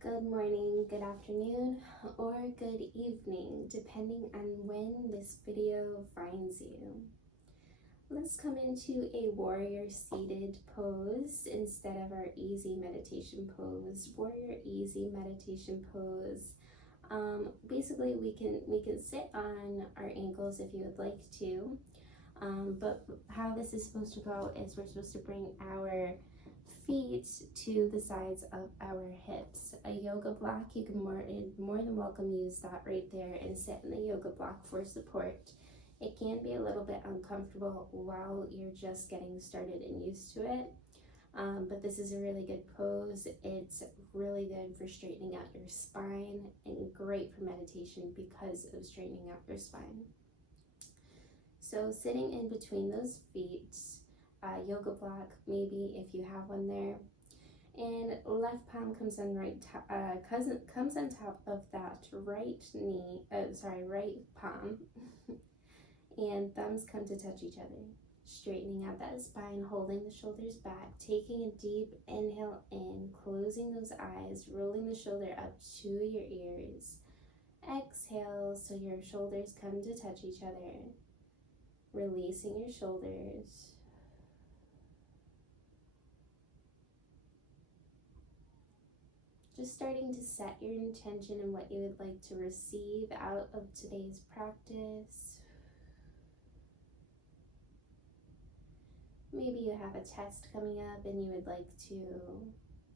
Good morning, good afternoon, or good evening, depending on when this video finds you. Let's come into a warrior seated pose instead of our easy meditation pose. Warrior easy meditation pose. Basically, we can sit on our ankles if you would like to. But how this is supposed to go is we're supposed to bring our feet to the sides of our hips. A yoga block, you can more than welcome use that right there and sit in the yoga block for support. It can be a little bit uncomfortable while you're just getting started and used to it, but this is a really good pose. It's really good for straightening out your spine and great for meditation because of straightening out your spine. So sitting in between those feet, yoga block maybe if you have one there, and left palm comes on comes on top of that right palm, and thumbs come to touch each other, straightening out that spine, holding the shoulders back, taking a deep inhale in, closing those eyes, rolling the shoulder up to your ears. Exhale so your shoulders come to touch each other, releasing your shoulders. Just starting to set your intention and what you would like to receive out of today's practice. Maybe you have a test coming up and you would like to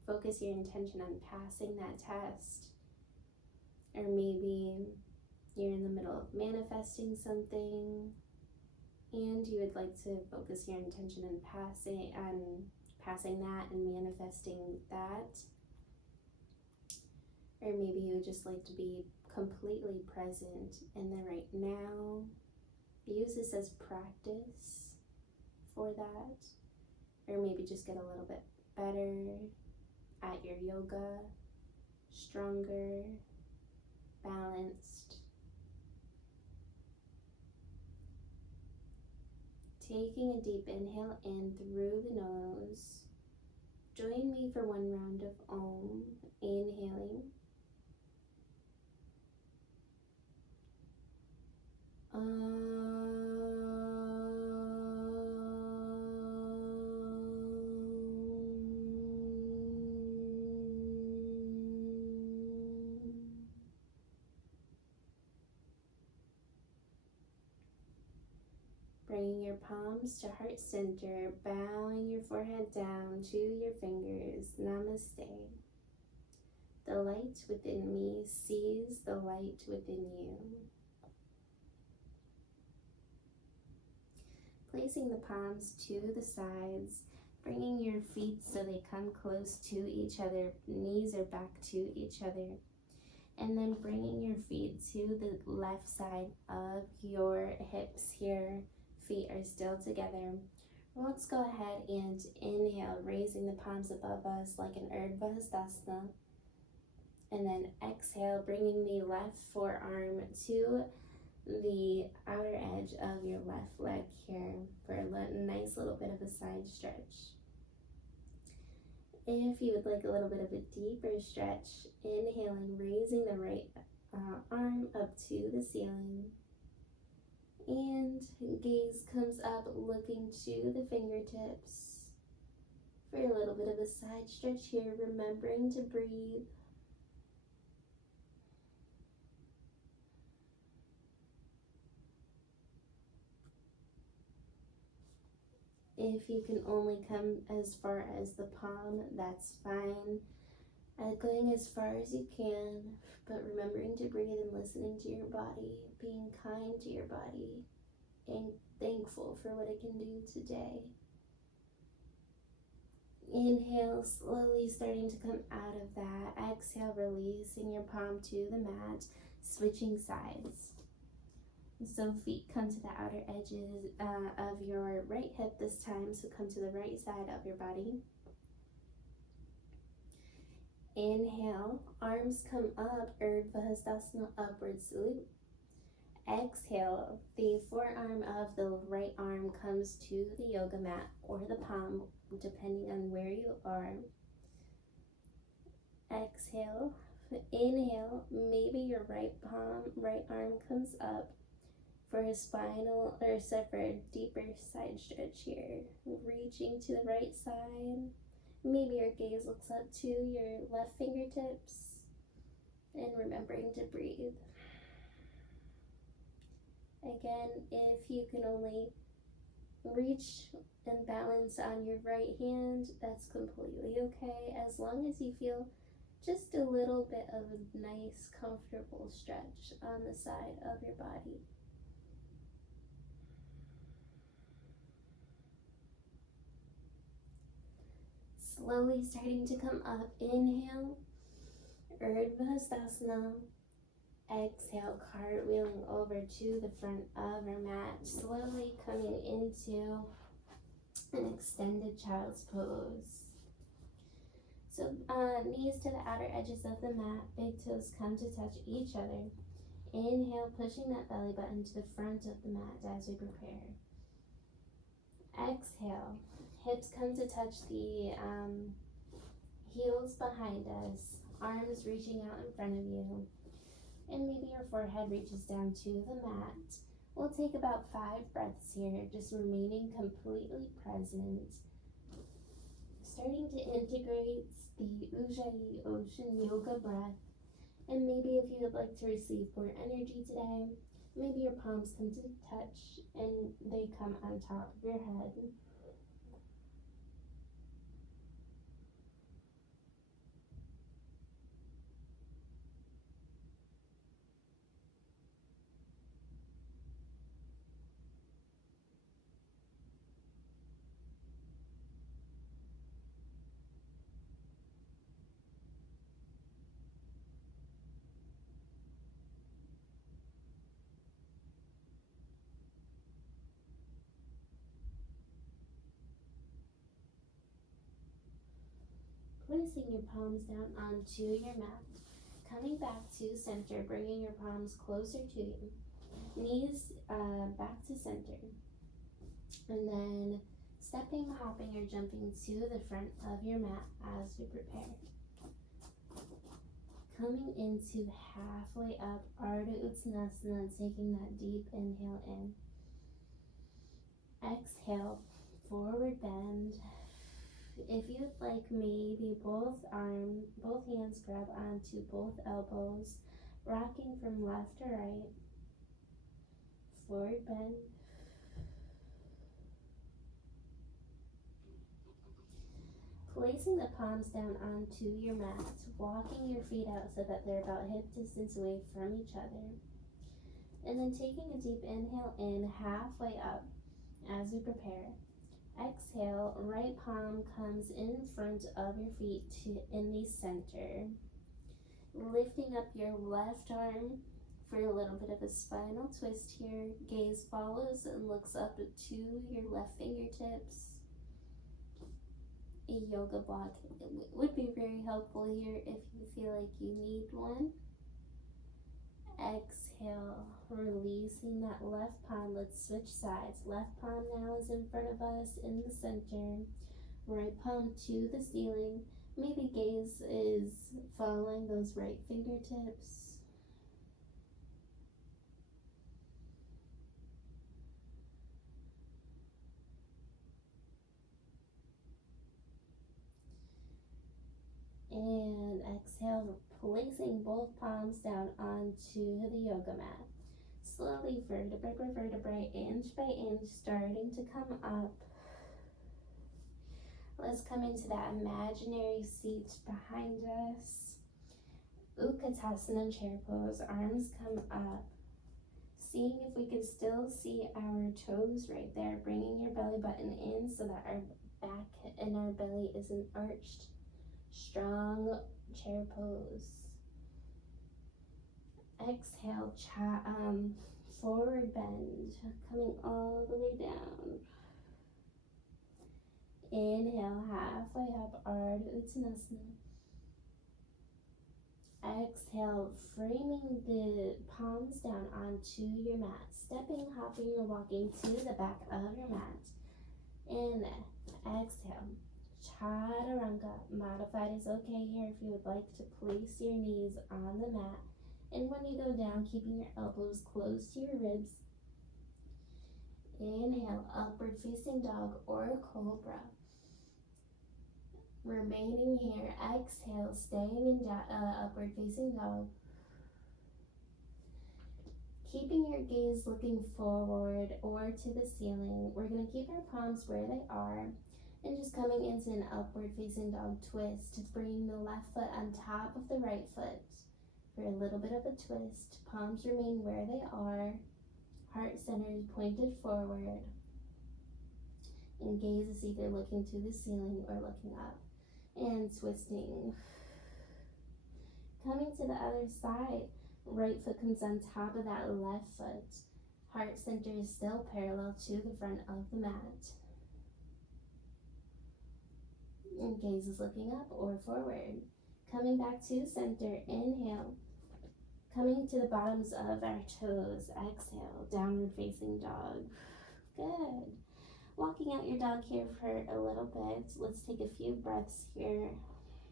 focus your intention on passing that test. Or maybe you're in the middle of manifesting something and you would like to focus your intention on passing that and manifesting that. Or maybe you would just like to be completely present in the right now. Use this as practice for that. Or maybe just get a little bit better at your yoga, stronger, balanced. Taking a deep inhale in through the nose. Join me for one round of Om. Inhaling. Bringing your palms to heart center, bowing your forehead down to your fingers. Namaste. The light within me sees the light within you. Placing the palms to the sides, bringing your feet so they come close to each other, knees are back to each other, and then bringing your feet to the left side of your hips here. Feet are still together. Let's go ahead and inhale, raising the palms above us like an Urdhva Hastasana, and then exhale, bringing the left forearm to the outer edge of your left leg here for a nice little bit of a side stretch. If you would like a little bit of a deeper stretch, inhaling, raising the right arm up to the ceiling, and gaze comes up looking to the fingertips for a little bit of a side stretch here, remembering to breathe. If you can only come as far as the palm, that's fine. Going as far as you can, but remembering to breathe and listening to your body, being kind to your body, and thankful for what it can do today. Inhale, slowly starting to come out of that. Exhale, releasing your palm to the mat, switching sides. So feet come to the outer edges of your right hip this time, so come to the right side of your body. Inhale, arms come up, Urdhva Hastasana, upward salute. Exhale, the forearm of the right arm comes to the yoga mat or the palm, depending on where you are. Exhale. Inhale, maybe your right arm comes up for a spinal or for a deeper side stretch here. Reaching to the right side. Maybe your gaze looks up to your left fingertips and remembering to breathe. Again, if you can only reach and balance on your right hand, that's completely okay, as long as you feel just a little bit of a nice, comfortable stretch on the side of your body. Slowly starting to come up. Inhale, Urdhva. Exhale, cartwheeling over to the front of our mat. Slowly coming into an extended child's pose. So knees to the outer edges of the mat. Big toes come to touch each other. Inhale, pushing that belly button to the front of the mat as we prepare. Exhale, hips come to touch the heels behind us, arms reaching out in front of you, and maybe your forehead reaches down to the mat. We'll take about 5 breaths here, just remaining completely present. Starting to integrate the Ujjayi Ocean Yoga breath. And maybe if you would like to receive more energy today, maybe your palms come to touch and they come on top of your head. Placing your palms down onto your mat. Coming back to center, bringing your palms closer to you. Knees back to center. And then stepping, hopping, or jumping to the front of your mat as we prepare. Coming into halfway up, Ardha Uttanasana, taking that deep inhale in. Exhale, forward bend. If you'd like, maybe both hands grab onto both elbows, rocking from left to right. Forward bend. Placing the palms down onto your mat, walking your feet out so that they're about hip distance away from each other. And then taking a deep inhale in, halfway up as we prepare. Exhale, right palm comes in front of your feet in the center. Lifting up your left arm for a little bit of a spinal twist here. Gaze follows and looks up to your left fingertips. A yoga block would be very helpful here if you feel like you need one. Exhale, releasing that left palm. Let's switch sides. Left palm now is in front of us in the center. Right palm to the ceiling. Maybe gaze is following those right fingertips. And exhale, placing both palms down onto the yoga mat. Slowly, vertebrae by vertebrae, inch by inch, starting to come up. Let's come into that imaginary seat behind us. Utkatasana chair pose, arms come up. Seeing if we can still see our toes right there, bringing your belly button in so that our back and our belly isn't arched. Strong chair pose. Exhale, forward bend, coming all the way down. Inhale, halfway up, Ardha Uttanasana. Exhale, framing the palms down onto your mat. Stepping, hopping, or walking to the back of your mat. And exhale, Chaturanga. Modified is okay here if you would like to place your knees on the mat. And when you go down, keeping your elbows close to your ribs. Inhale, upward facing dog or cobra. Remaining here, exhale, staying in upward facing dog. Keeping your gaze looking forward or to the ceiling. We're going to keep our palms where they are and just coming into an upward facing dog twist, bringing the left foot on top of the right foot for a little bit of a twist. Palms remain where they are, heart center is pointed forward, and gaze is either looking to the ceiling or looking up, and twisting. Coming to the other side, right foot comes on top of that left foot. Heart center is still parallel to the front of the mat. And gaze is looking up or forward. Coming back to center, inhale. Coming to the bottoms of our toes, exhale, downward facing dog. Good. Walking out your dog here for a little bit. Let's take a few breaths here.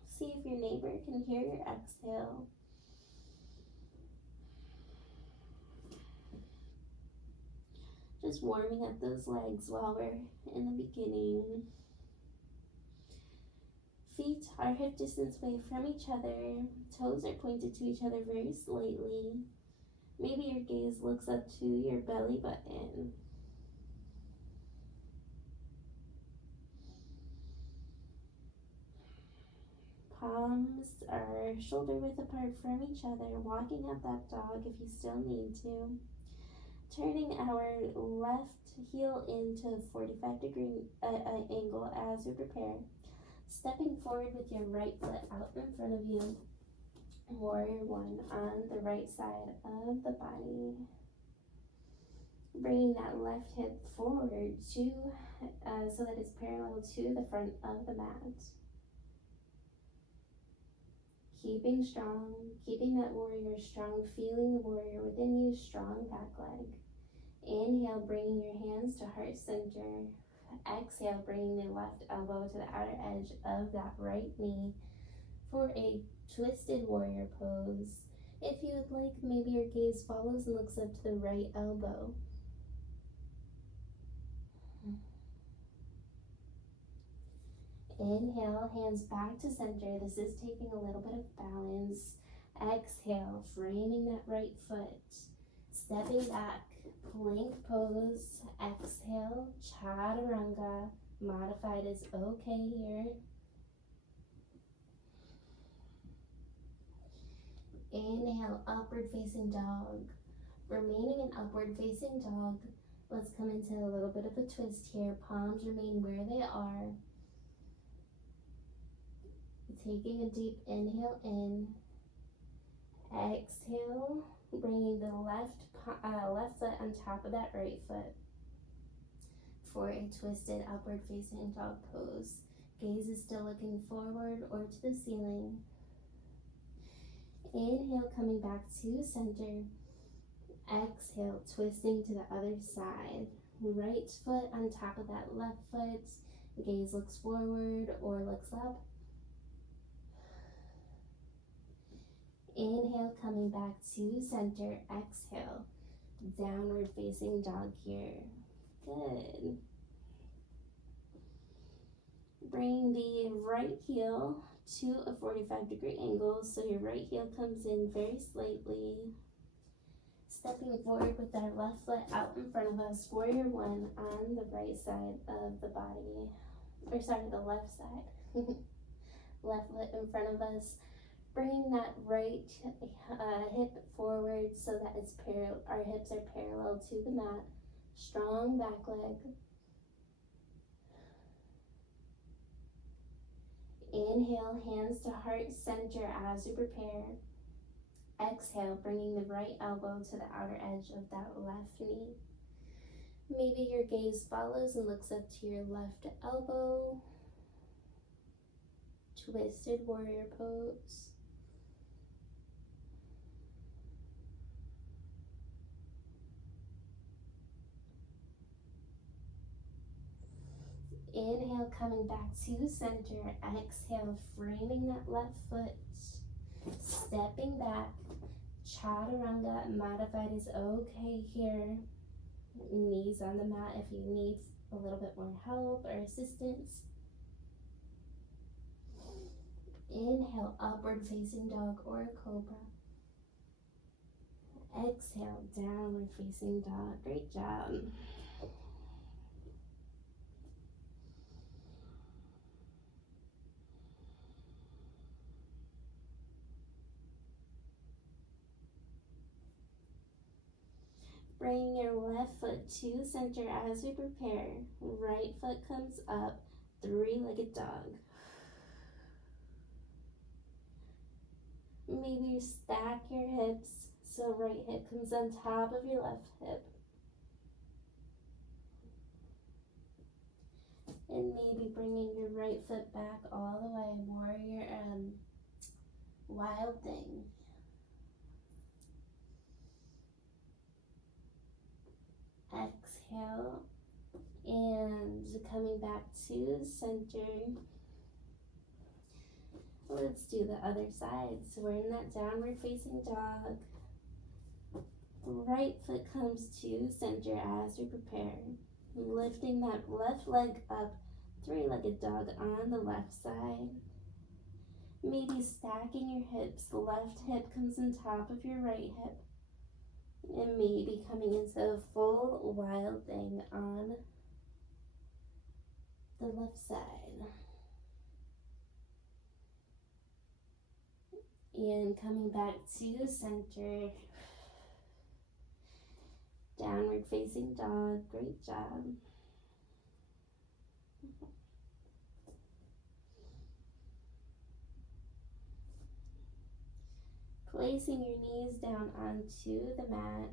See if your neighbor can hear your exhale. Just warming up those legs while we're in the beginning. Feet are hip distance away from each other. Toes are pointed to each other very slightly. Maybe your gaze looks up to your belly button. Palms are shoulder width apart from each other. Walking out that dog if you still need to. Turning our left heel into a 45-degree angle as we prepare. Stepping forward with your right foot out in front of you. Warrior one on the right side of the body. Bringing that left hip forward to so that it's parallel to the front of the mat. Keeping strong, keeping that warrior strong, feeling the warrior within you, strong back leg. Inhale, bringing your hands to heart center. Exhale, bringing the left elbow to the outer edge of that right knee for a twisted warrior pose. If you would like, maybe your gaze follows and looks up to the right elbow. Inhale, hands back to center. This is taking a little bit of balance. Exhale, framing that right foot. Stepping back, plank pose. Exhale, chaturanga. Modified is okay here. Inhale, upward facing dog. Remaining in upward facing dog, let's come into a little bit of a twist here. Palms remain where they are. Taking a deep inhale in. Exhale, bringing the left foot on top of that right foot for a twisted upward facing dog pose. Gaze is still looking forward or to the ceiling. Inhale, coming back to center. Exhale, twisting to the other side. Right foot on top of that left foot. Gaze looks forward or looks up. Inhale, coming back to center. Exhale, downward facing dog here. Good. Bring the right heel to a 45-degree angle, so your right heel comes in very slightly. Stepping forward with our left foot out in front of us, warrior one on the right side of the body, or sorry, the left side. Left foot in front of us. Bringing that right hip forward so that it's our hips are parallel to the mat. Strong back leg. Inhale, hands to heart center as you prepare. Exhale, bringing the right elbow to the outer edge of that left knee. Maybe your gaze follows and looks up to your left elbow. Twisted warrior pose. Inhale, coming back to center. Exhale, framing that left foot. Stepping back. Chaturanga modified is okay here. Knees on the mat if you need a little bit more help or assistance. Inhale, upward facing dog or cobra. Exhale, downward facing dog. Great job. Bring your left foot to center as we prepare. Right foot comes up, three-legged dog. Maybe you stack your hips so right hip comes on top of your left hip. And maybe bringing your right foot back all the way, warrior wild thing. Exhale, and coming back to center. Let's do the other side. So we're in that downward facing dog. Right foot comes to center as we prepare. Lifting that left leg up, three-legged dog on the left side. Maybe stacking your hips. The left hip comes on top of your right hip. And maybe coming into a full wild thing on the left side. And coming back to center. Downward facing dog. Great job. Placing your knees down onto the mat.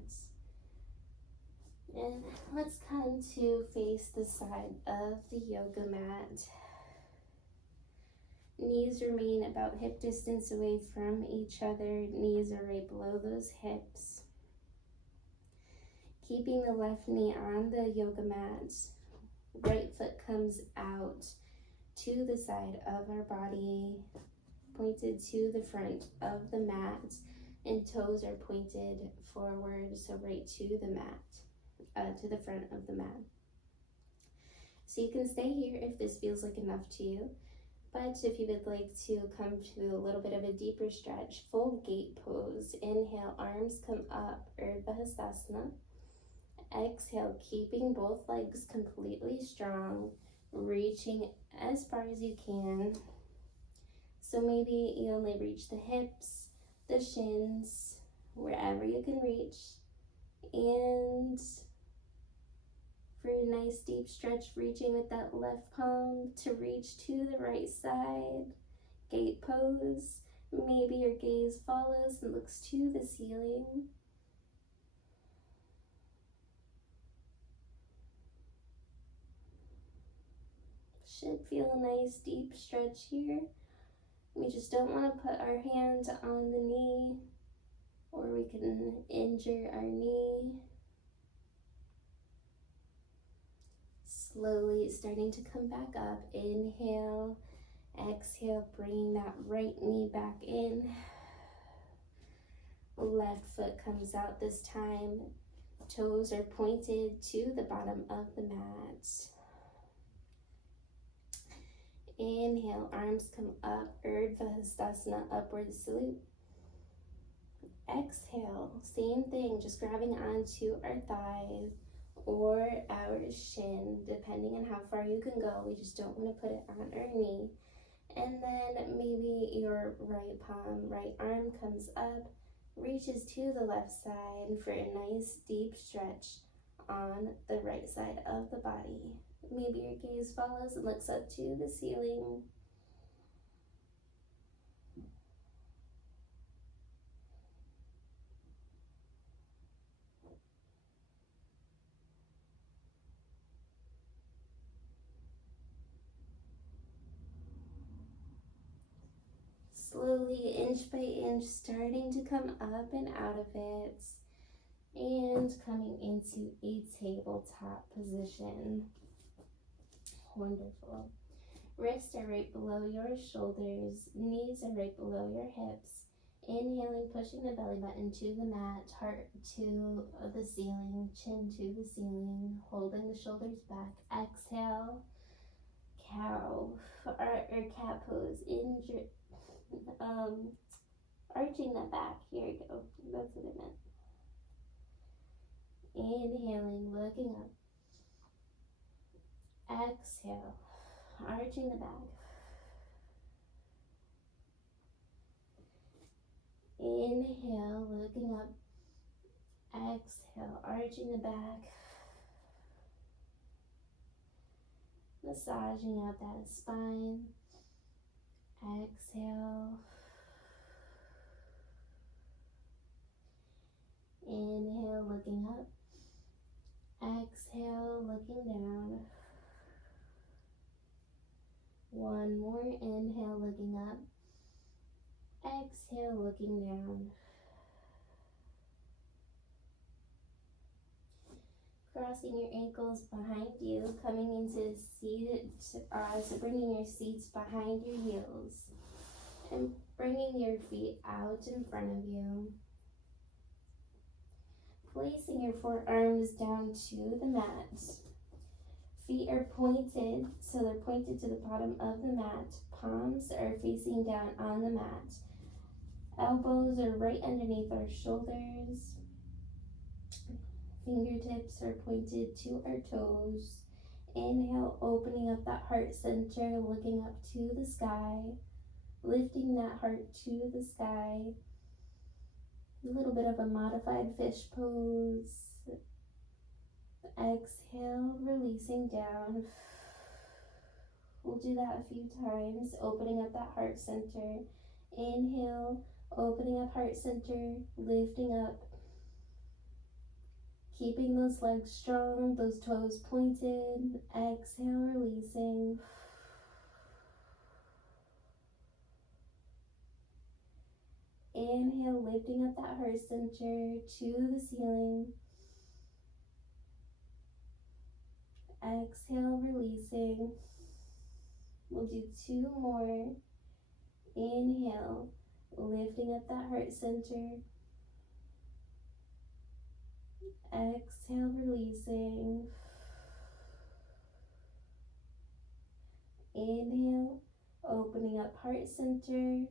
And let's come to face the side of the yoga mat. Knees remain about hip distance away from each other. Knees are right below those hips. Keeping the left knee on the yoga mat. Right foot comes out to the side of our body, pointed to the front of the mat, and toes are pointed forward, so right to the mat, to the front of the mat. So you can stay here if this feels like enough to you. But if you would like to come to a little bit of a deeper stretch, full gate pose. Inhale, arms come up, Urdhva Hastasana. Exhale, keeping both legs completely strong, reaching as far as you can. So maybe you only reach the hips, the shins, wherever you can reach. And for a nice deep stretch, reaching with that left palm to reach to the right side. Gate pose. Maybe your gaze follows and looks to the ceiling. Should feel a nice deep stretch here. We just don't want to put our hand on the knee, or we can injure our knee. Slowly starting to come back up. Inhale, exhale, bringing that right knee back in. Left foot comes out this time. Toes are pointed to the bottom of the mat. Inhale, arms come up, Urdhva Hastasana, upward salute. Exhale, same thing, just grabbing onto our thighs or our shin, depending on how far you can go. We just don't want to put it on our knee. And then maybe your right palm, right arm comes up, reaches to the left side for a nice deep stretch on the right side of the body. Maybe your gaze follows and looks up to the ceiling. Slowly, inch by inch, starting to come up and out of it, and coming into a tabletop position. Wonderful. Wrists are right below your shoulders, knees are right below your hips. Inhaling, pushing the belly button to the mat, heart to the ceiling, chin to the ceiling, holding the shoulders back. Exhale, cow or cat pose. Arching that back. Here we go. That's what I meant. Inhaling, looking up. Exhale, arching the back. Inhale, looking up. Exhale, arching the back. Massaging out that spine. Exhale. Inhale, looking up. Exhale, looking down. One more. Inhale, looking up. Exhale, looking down. Crossing your ankles behind you, coming into seated, so bringing your seats behind your heels, and bringing your feet out in front of you. Placing your forearms down to the mat. Feet are pointed, so they're pointed to the bottom of the mat. Palms are facing down on the mat. Elbows are right underneath our shoulders. Fingertips are pointed to our toes. Inhale, opening up that heart center, looking up to the sky, lifting that heart to the sky. A little bit of a modified fish pose. Exhale, releasing down. We'll do that a few times, opening up that heart center. Inhale, opening up heart center, lifting up. Keeping those legs strong, those toes pointed. Exhale, releasing. Inhale, lifting up that heart center to the ceiling. Exhale, releasing. We'll do two more. Inhale, lifting up that heart center. Exhale, releasing. Inhale, opening up heart center.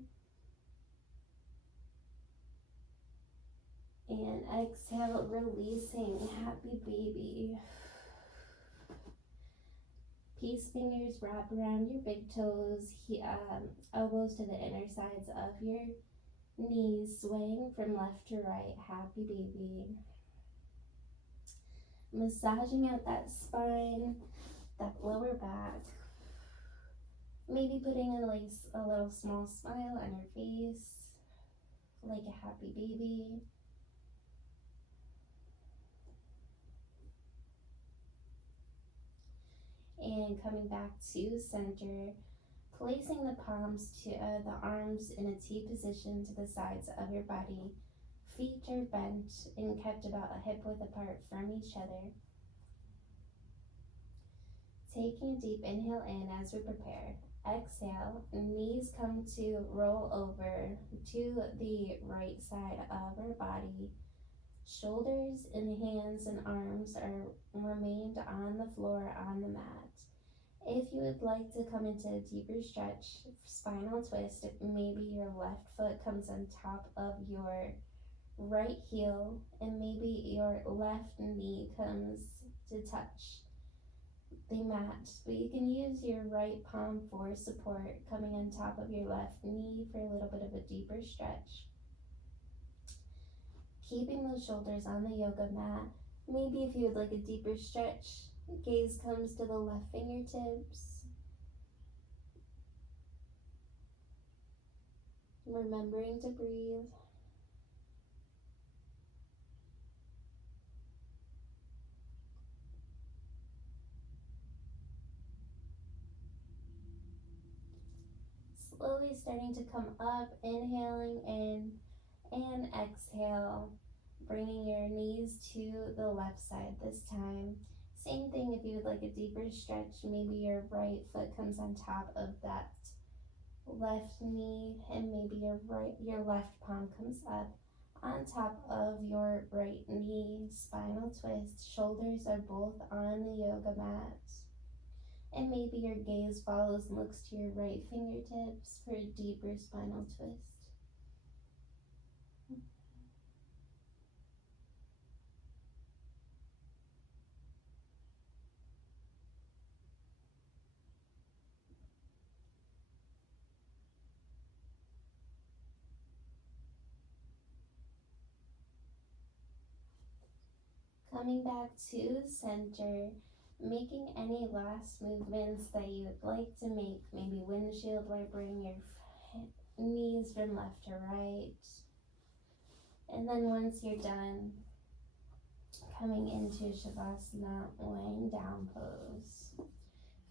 And exhale, releasing. Happy baby. Peace fingers wrap around your big toes, elbows to the inner sides of your knees, swaying from left to right. Happy baby. Massaging out that spine, that lower back. Maybe putting a little small smile on your face, like a happy baby. And coming back to center, placing the palms to the arms in a T position to the sides of your body. Feet are bent and kept about a hip width apart from each other. Taking a deep inhale in as we prepare. Exhale, knees come to roll over to the right side of our body. Shoulders and hands and arms are remained on the floor on the mat. If you would like to come into a deeper stretch, spinal twist, maybe your left foot comes on top of your right heel and maybe your left knee comes to touch the mat, but you can use your right palm for support, coming on top of your left knee for a little bit of a deeper stretch. Keeping those shoulders on the yoga mat. Maybe if you would like a deeper stretch, gaze comes to the left fingertips. Remembering to breathe. Slowly starting to come up, inhaling in and exhale, bringing your knees to the left side this time. Same thing if you would like a deeper stretch, maybe your right foot comes on top of that left knee, and maybe your left palm comes up on top of your right knee. Spinal twist. Shoulders are both on the yoga mat. And maybe your gaze follows and looks to your right fingertips for a deeper spinal twist. Coming back to center, making any last movements that you would like to make, maybe windshield wipering your knees from left to right. And then once you're done, coming into Shavasana, lying down pose.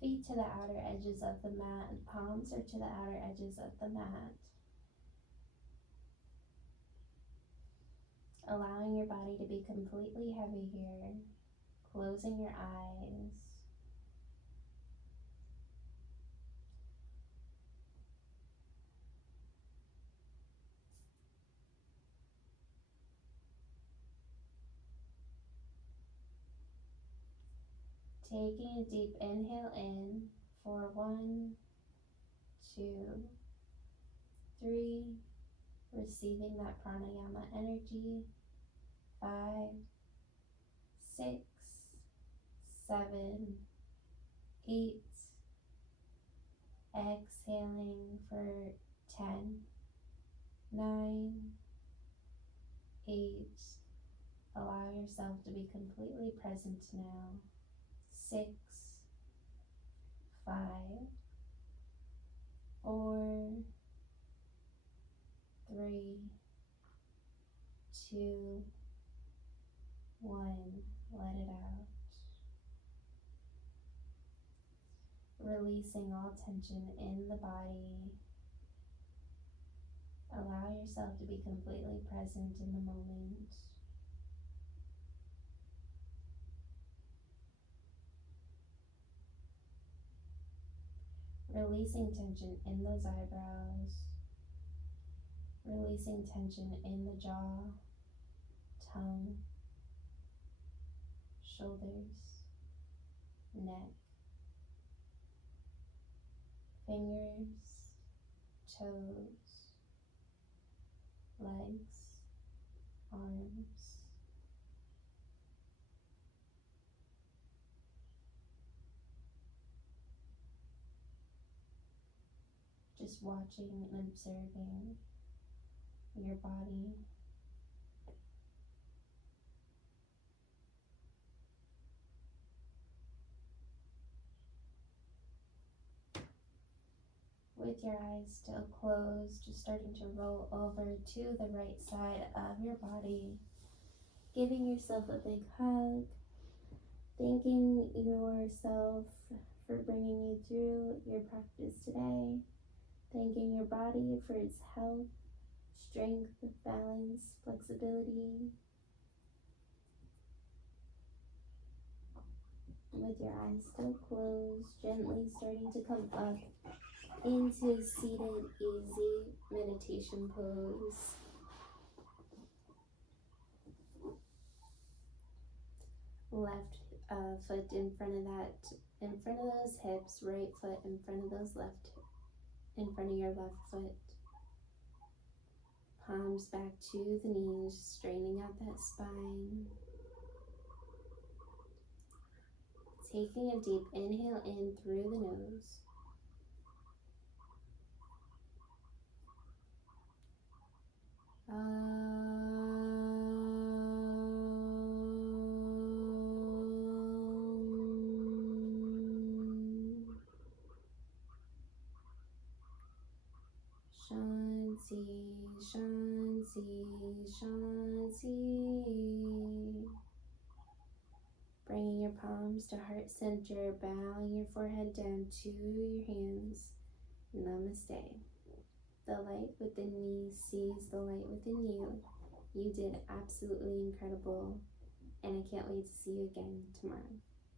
Feet to the outer edges of the mat, palms are to the outer edges of the mat. Allowing your body to be completely heavy here. Closing your eyes. Taking a deep inhale in for 1, 2, 3. Receiving that pranayama energy. 5, 6, 7, 8. Exhaling for 10, 9, 8. Allow yourself to be completely present now. 6, 5, 4, 3, 2, 1. Let it out. Releasing all tension in the body. Allow yourself to be completely present in the moment. Releasing tension in those eyebrows. Releasing tension in the jaw, tongue, shoulders, neck, fingers, toes, legs, arms. Just watching and observing your body. With your eyes still closed, just starting to roll over to the right side of your body, giving yourself a big hug, thanking yourself for bringing you through your practice today, thanking your body for its health, strength, balance, flexibility. With your eyes still closed, gently starting to come up into seated easy meditation pose. Left foot in front of those hips, right foot in front of in front of your left foot. Palms back to the knees, straining out that spine. Taking a deep inhale in through the nose. Shanti, Shanti, Shanti. Bringing your palms to heart center, bowing your forehead down to your hands. Namaste. The light within me sees the light within you. You did absolutely incredible, and I can't wait to see you again tomorrow.